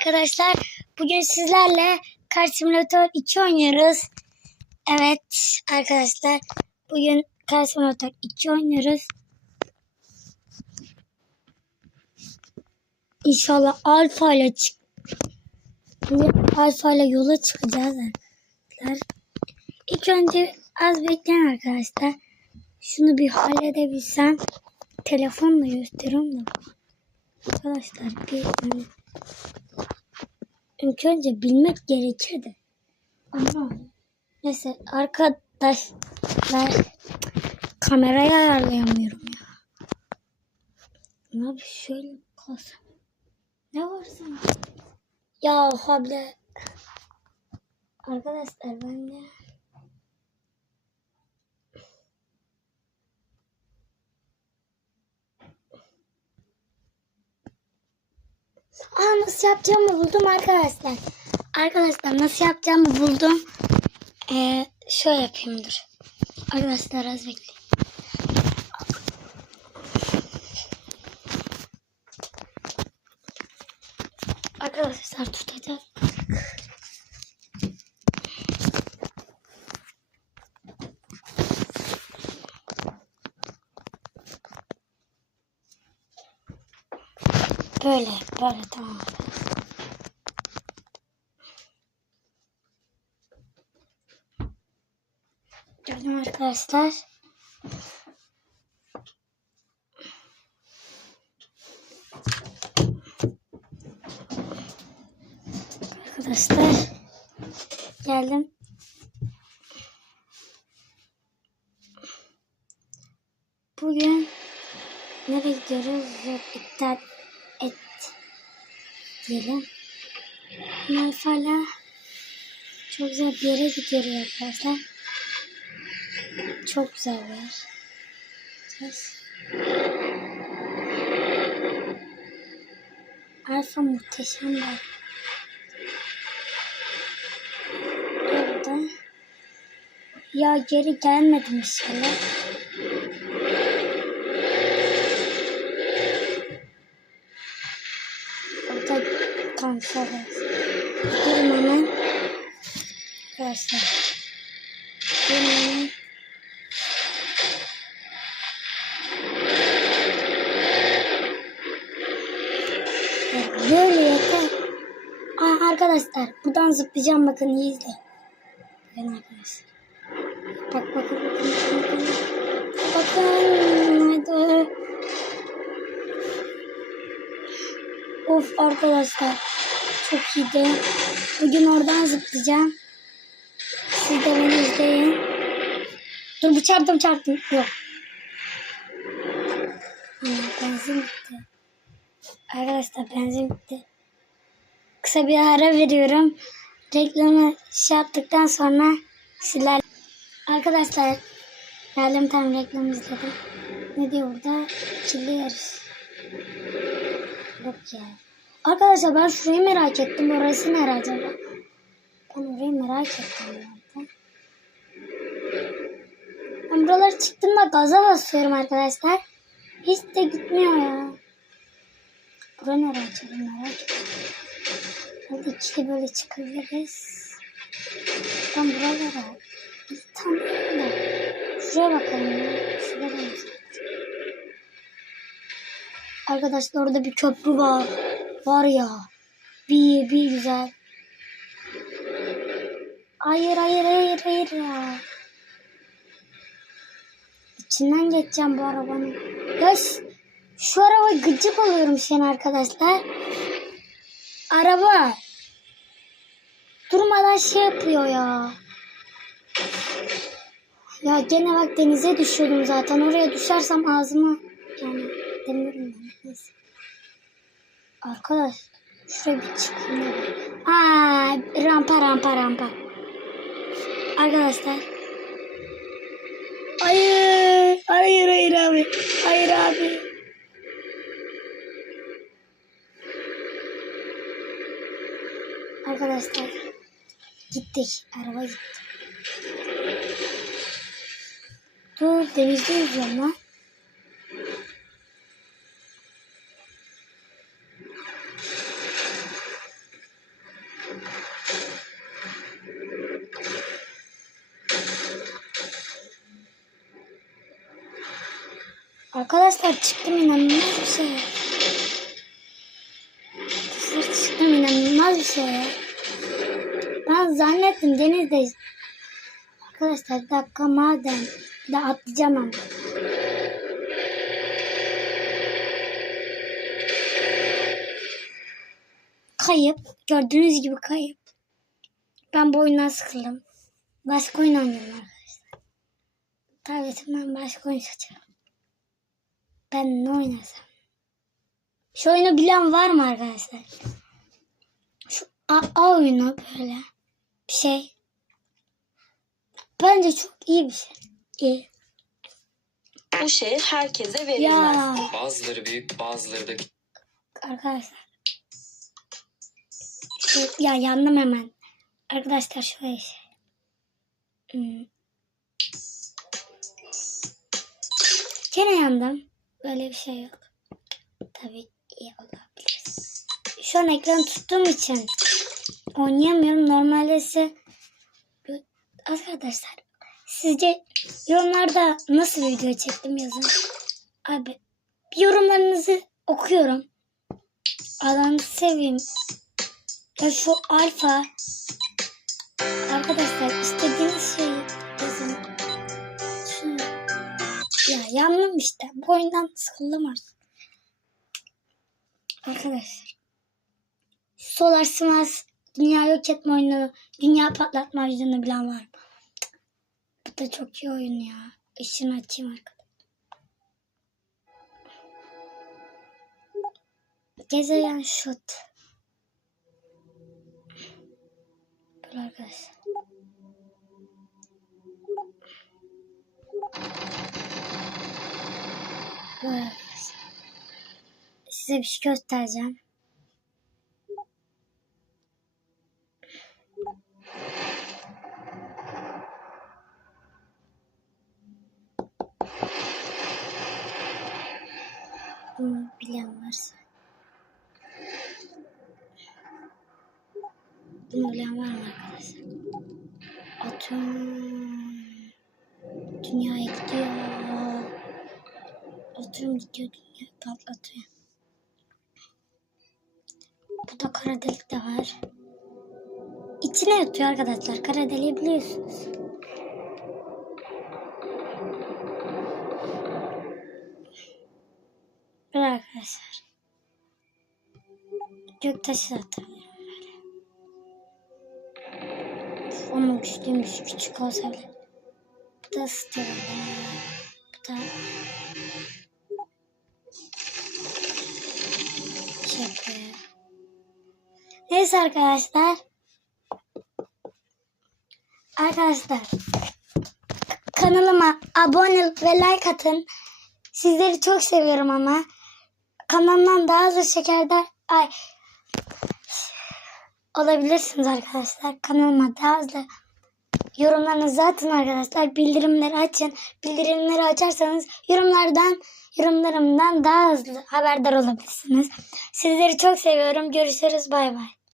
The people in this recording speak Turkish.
arkadaşlar. Bugün sizlerle Car Simulator 2 oynuyoruz. Evet arkadaşlar. Bugün Car Simulator 2 oynuyoruz. İnşallah alfa ile çık. Alfa ile yola çıkacağız arkadaşlar. İlk önce az bekleyin arkadaşlar. Şunu bir halledebilsem. Telefonla gösteriyorum da. Arkadaşlar bir ilk önce bilmek gerekirdi. Ama neyse arkadaşlar kamerayı ayarlayamıyorum ya. Abi şöyle kalsam. Ne var sanki? Ya abla. Arkadaşlar ben de Aa nasıl yapacağımı buldum arkadaşlar. Arkadaşlar nasıl yapacağımı buldum. Ee, şöyle yapayım dur. Arkadaşlar az bekleyin. Arkadaşlar tutacağım. Böyle, böyle tamam. Arkadaşlar. Arkadaşlar geldim. Bugün nereye gidiyoruz? İptal et diyelim. Mayfala çok güzel bir yere gidiyoruz arkadaşlar. Çok güzel bir. Gideceğiz. Alfa muhteşem bir. Burada. Ya geri gelmedim inşallah. Orada kanserler. Durun hemen. Arkadaşlar. Durun hemen. Evet, Böyle yeter. Aa, arkadaşlar buradan zıplayacağım bakın iyi izle. Bakın arkadaşlar. Bak bakın bakın bakın. Bakın. Hadi. Of arkadaşlar. Çok iyiydi. Bugün oradan zıplayacağım. Siz de beni izleyin. Dur çarptım çarptım. Yok. Aa, benzin bitti. Arkadaşlar benzin bitti. Kısa bir ara veriyorum. Reklamı şey yaptıktan sonra sizler... Arkadaşlar geldim tam reklam izledim. Ne diyor burada? Kirli yarış. Yok ya. Arkadaşlar ben şurayı merak ettim. Orası nere acaba? Ben orayı merak ettim zaten. Ben buraları çıktığımda gaza basıyorum arkadaşlar. Hiç de gitmiyor ya. Bura nere acaba merak. Hadi ikili böyle çıkabiliriz. Ben buralara tanıyorum da. Şuraya bakalım ya. Şuraya bakalım. Arkadaşlar orada bir köprü var. Var ya. Bir, bir güzel. Hayır hayır hayır hayır ya. İçinden geçeceğim bu arabanın. Ya şu, araba gıcık oluyorum sen arkadaşlar. Araba. Durmadan şey yapıyor ya. Ya gene bak denize düşüyordum zaten. Oraya düşersem ağzıma yani demiyorum ben. Neyse. Arkadaş şuraya bir çıkayım. Aa, rampa rampa rampa. Arkadaşlar. Hayır. Hayır hayır abi. Hayır abi. arkadaşlar. Gittik. Araba gitti. Dur denizde yüzüyorum lan. Arkadaşlar çıktım inanılmaz bir şey. Çıktım inanılmaz bir şey. Ben zannettim denizdeyiz. Arkadaşlar dakika madem. De atlayacağım ama. Kayıp. Gördüğünüz gibi kayıp. Ben bu oyundan sıkıldım. Başka oyun oynayalım arkadaşlar. Tabletimden başka oyun seçelim. Ben ne oynasam? Şu oyunu bilen var mı arkadaşlar? Şu A, A oyunu böyle bir şey. Bence çok iyi bir şey. İyi. Bu şey herkese verilmez. Ya Bazıları büyük, bazıları da arkadaşlar. Şu- ya yandım hemen. Arkadaşlar şöyle şey. Hmm. Gene yandım. Böyle bir şey yok. Tabii iyi olabilir. Şu an ekran tuttuğum için oynayamıyorum. Normalde ise arkadaşlar sizce yorumlarda nasıl video çektim yazın. Abi yorumlarınızı okuyorum. Adamı seveyim. Ya şu alfa arkadaşlar istediğiniz şeyi yazın. Şu, ya yandım işte. Bu oyundan sıkıldım artık. Arkadaşlar. Solar Smash dünya yok etme oyunu, dünya patlatma oyunu bilen var mı? Bu da çok iyi oyun ya. Işını açayım arkadaşlar. Gezegen şut. Böyle arkadaşlar. Size bir şey göstereceğim. Bunu bilen varsa. Bunu bilen var mı arkadaşlar? Atom dünyaya gidiyor. Atom gidiyor dünya patlatıyor. Bu da kara delik de var. İçine yatıyor arkadaşlar. Kara deliği biliyorsunuz. Arkadaşlar. Göktaşı. Uf, Ama güçlüymüş. Küçük olsa bile. Bu da böyle. Bu da yapıyor. Neyse arkadaşlar. Arkadaşlar kanalıma abone ve like atın. Sizleri çok seviyorum ama kanalımdan daha az şekerden ay olabilirsiniz arkadaşlar. Kanalıma daha hızlı yorumlarınızı atın arkadaşlar. Bildirimleri açın. Bildirimleri açarsanız yorumlardan yorumlarımdan daha hızlı haberdar olabilirsiniz. Sizleri çok seviyorum. Görüşürüz. Bay bay.